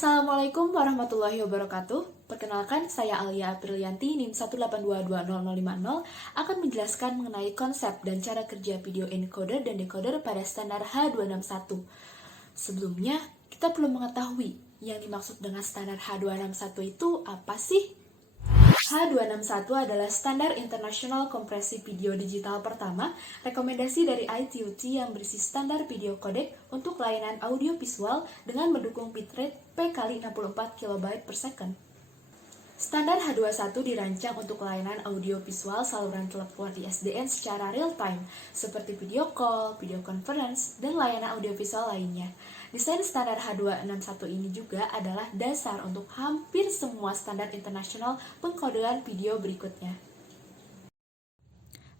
Assalamualaikum warahmatullahi wabarakatuh. Perkenalkan, saya Alia Aprilianti, NIM 182200050, akan menjelaskan mengenai konsep dan cara kerja video encoder dan decoder pada standar H261. Sebelumnya, kita perlu mengetahui yang dimaksud dengan standar H261 itu apa sih? H261 adalah standar internasional kompresi video digital pertama, rekomendasi dari ITU-T yang berisi standar video codec untuk layanan audio visual dengan mendukung bitrate P x 64 KB per second. Standar H21 dirancang untuk layanan audio visual saluran telepon ISDN secara real-time, seperti video call, video conference, dan layanan audiovisual lainnya. Desain standar H261 ini juga adalah dasar untuk hampir semua standar internasional pengkodean video berikutnya.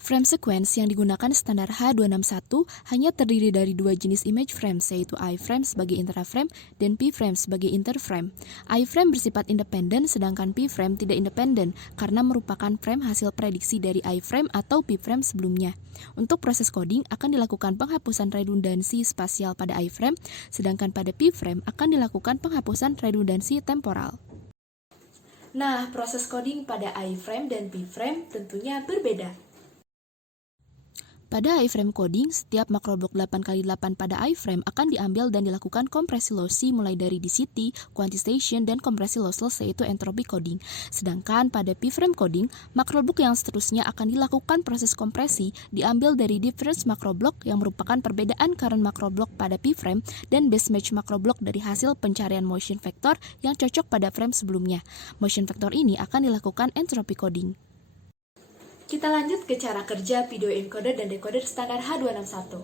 Frame sequence yang digunakan standar H261 hanya terdiri dari dua jenis image frames, yaitu iframe sebagai intraframe dan pframe sebagai interframe. Iframe bersifat independen, sedangkan pframe tidak independen karena merupakan frame hasil prediksi dari iframe atau pframe sebelumnya. Untuk proses coding akan dilakukan penghapusan redundansi spasial pada iframe, sedangkan pada pframe akan dilakukan penghapusan redundansi temporal. Nah, proses coding pada iframe dan pframe tentunya berbeda. Pada iframe coding, setiap makroblok 8x8 pada iframe akan diambil dan dilakukan kompresi lossy mulai dari density, quantization, dan kompresi lossless yaitu entropy coding. Sedangkan pada pframe coding, makroblok yang seterusnya akan dilakukan proses kompresi diambil dari difference makroblok yang merupakan perbedaan current makroblok pada pframe dan base match makroblok dari hasil pencarian motion vector yang cocok pada frame sebelumnya. Motion vector ini akan dilakukan entropy coding. Kita lanjut ke cara kerja video encoder dan decoder standar H261.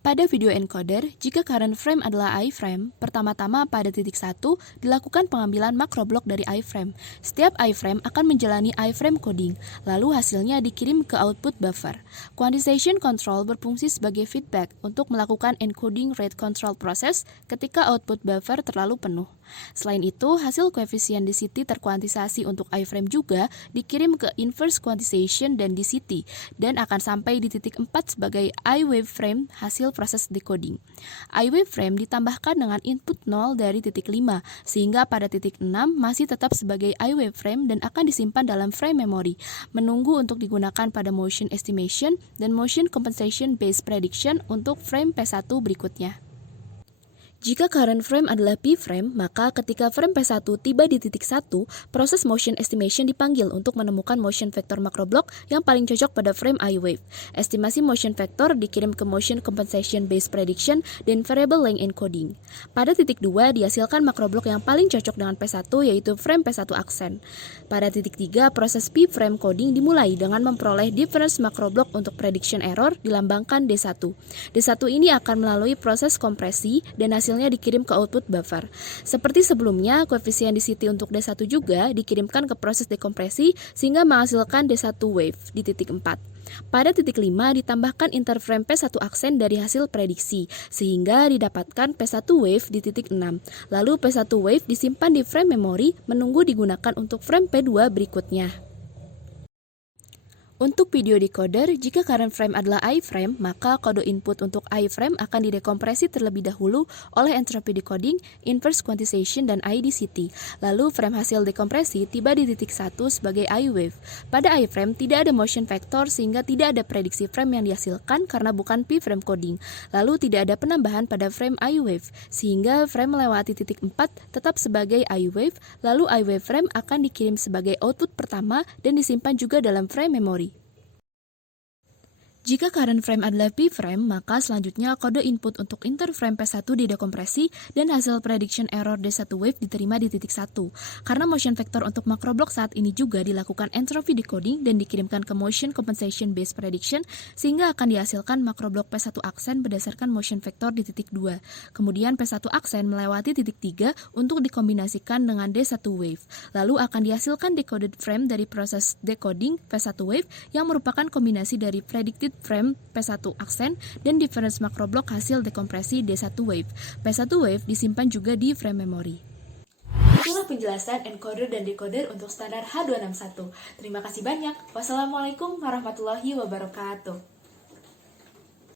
Pada video encoder, jika current frame adalah iframe, pertama-tama pada titik 1 dilakukan pengambilan makroblok dari iframe. Setiap iframe akan menjalani iframe coding, lalu hasilnya dikirim ke output buffer. Quantization control berfungsi sebagai feedback untuk melakukan encoding rate control process ketika output buffer terlalu penuh. Selain itu, hasil koefisien density terkuantisasi untuk iframe juga dikirim ke inverse quantization dan density dan akan sampai di titik 4 sebagai iWaveframe hasil proses decoding. iWaveframe ditambahkan dengan input 0 dari titik 5 sehingga pada titik 6 masih tetap sebagai iWaveframe dan akan disimpan dalam frame memory, menunggu untuk digunakan pada motion estimation dan motion compensation based prediction untuk frame P1 berikutnya. Jika current frame adalah pframe, maka ketika frame P1 tiba di titik 1, proses motion estimation dipanggil untuk menemukan motion vector makroblok yang paling cocok pada frame iWave. Estimasi motion vector dikirim ke motion compensation based prediction dan variable length encoding. Pada titik 2 dihasilkan makroblok yang paling cocok dengan P1 yaitu frame P1 aksen. Pada titik 3, proses pframe coding dimulai dengan memperoleh difference makroblok untuk prediction error dilambangkan D1. D1 ini akan melalui proses kompresi dan hasilnya dikirim ke output buffer. Seperti sebelumnya, koefisien density untuk D1 juga dikirimkan ke proses dekompresi sehingga menghasilkan D1 wave di titik 4. Pada titik 5 ditambahkan interframe P1 aksen dari hasil prediksi sehingga didapatkan P1 wave di titik 6. Lalu P1 wave disimpan di frame memory menunggu digunakan untuk frame P2 berikutnya. Untuk video decoder, jika current frame adalah iframe, maka kode input untuk iframe akan didekompresi terlebih dahulu oleh entropy decoding, inverse quantization, dan IDCT. Lalu frame hasil dekompresi tiba di titik 1 sebagai iWave. Pada iframe tidak ada motion vector sehingga tidak ada prediksi frame yang dihasilkan karena bukan pframe coding. Lalu tidak ada penambahan pada frame iWave, sehingga frame melewati titik 4 tetap sebagai iWave, lalu iWaveframe akan dikirim sebagai output pertama dan disimpan juga dalam frame memory. Jika current frame adalah pframe, maka selanjutnya kode input untuk interframe P1 didekompresi dan hasil prediction error D1 wave diterima di titik 1. Karena motion vector untuk makroblok saat ini juga dilakukan entropy decoding dan dikirimkan ke motion compensation based prediction sehingga akan dihasilkan makroblok P1 aksen berdasarkan motion vector di titik 2. Kemudian P1 aksen melewati titik 3 untuk dikombinasikan dengan D1 wave. Lalu akan dihasilkan decoded frame dari proses decoding P1 wave yang merupakan kombinasi dari predicted frame P1 aksen dan difference makroblok hasil dekompresi D1 wave. P1 wave disimpan juga di frame memory. Itulah penjelasan encoder dan decoder untuk standar H261. Terima kasih banyak. Wassalamualaikum warahmatullahi wabarakatuh.